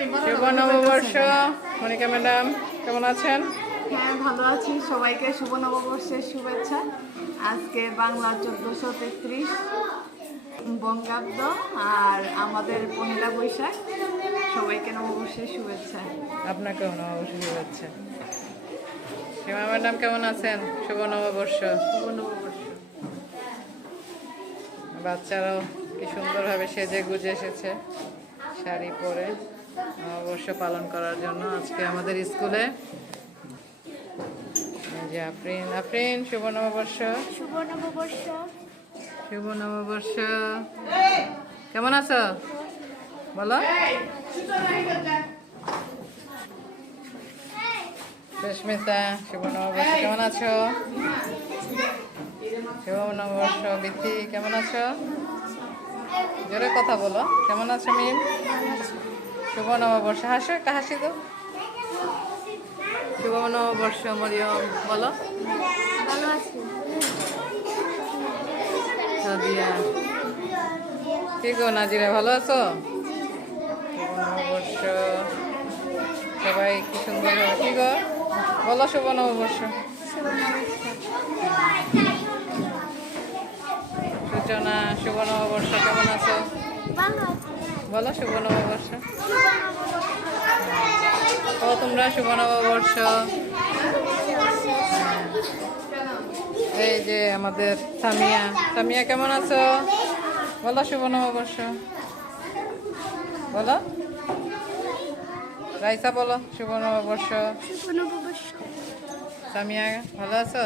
শুভ নববর্ষ। মনিকা ম্যাডাম কেমন আছেন? হ্যাঁ, ভালো আছি। সবাইকে শুভ নববর্ষের শুভেচ্ছা। আজকে বাংলা 1433 বঙ্গাব্দ আর আমাদের পহেলা বৈশাখ। সবাইকে নববর্ষের শুভেচ্ছা। আপনাকেও নববর্ষ শুভেচ্ছা। সীমা ম্যাডাম কেমন আছেন? শুভ নববর্ষ। শুভ নববর্ষ। বাচ্চারাও কি সুন্দরভাবে সেজে গুজে এসেছে শাড়ি পরে নববর্ষ পালন করার জন্য আজকে আমাদের স্কুলে। এই যে আফরিন, আফরিন শুভ নববর্ষ। শুভ নববর্ষ। শুভ নববর্ষ। কেমন আছো বলো? সুস্মিতা শুভ নববর্ষ। কেমন আছো? শুভ নববর্ষ। বিথি কেমন আছো? জোরে কথা বলো। কেমন আছো মিম? শুভ নববর্ষ। হাসো, একটা হাসি তো। শুভ নববর্ষ মরিয়ম বলো। ভালো আছি। সাদিয়া কি গো নাজিরা ভালো আছো? শুভ নববর্ষ। সবাই কি সুন্দর কি গো বলো শুভ নববর্ষ। শুভ নববর্ষ। সূচনা শুভ নববর্ষ। কেমন আছো ভালো আছি। বলো শুভ নববর্ষ। শুভ নববর্ষ। ও তোমরা শুভ নববর্ষ। এই যে আমাদের সামিয়া, সামিয়া কেমন আছো বলো শুভ নববর্ষ বলো। রাইসা বলো শুভ নববর্ষ। শুভ নববর্ষ। সামিয়া ভালো আছো?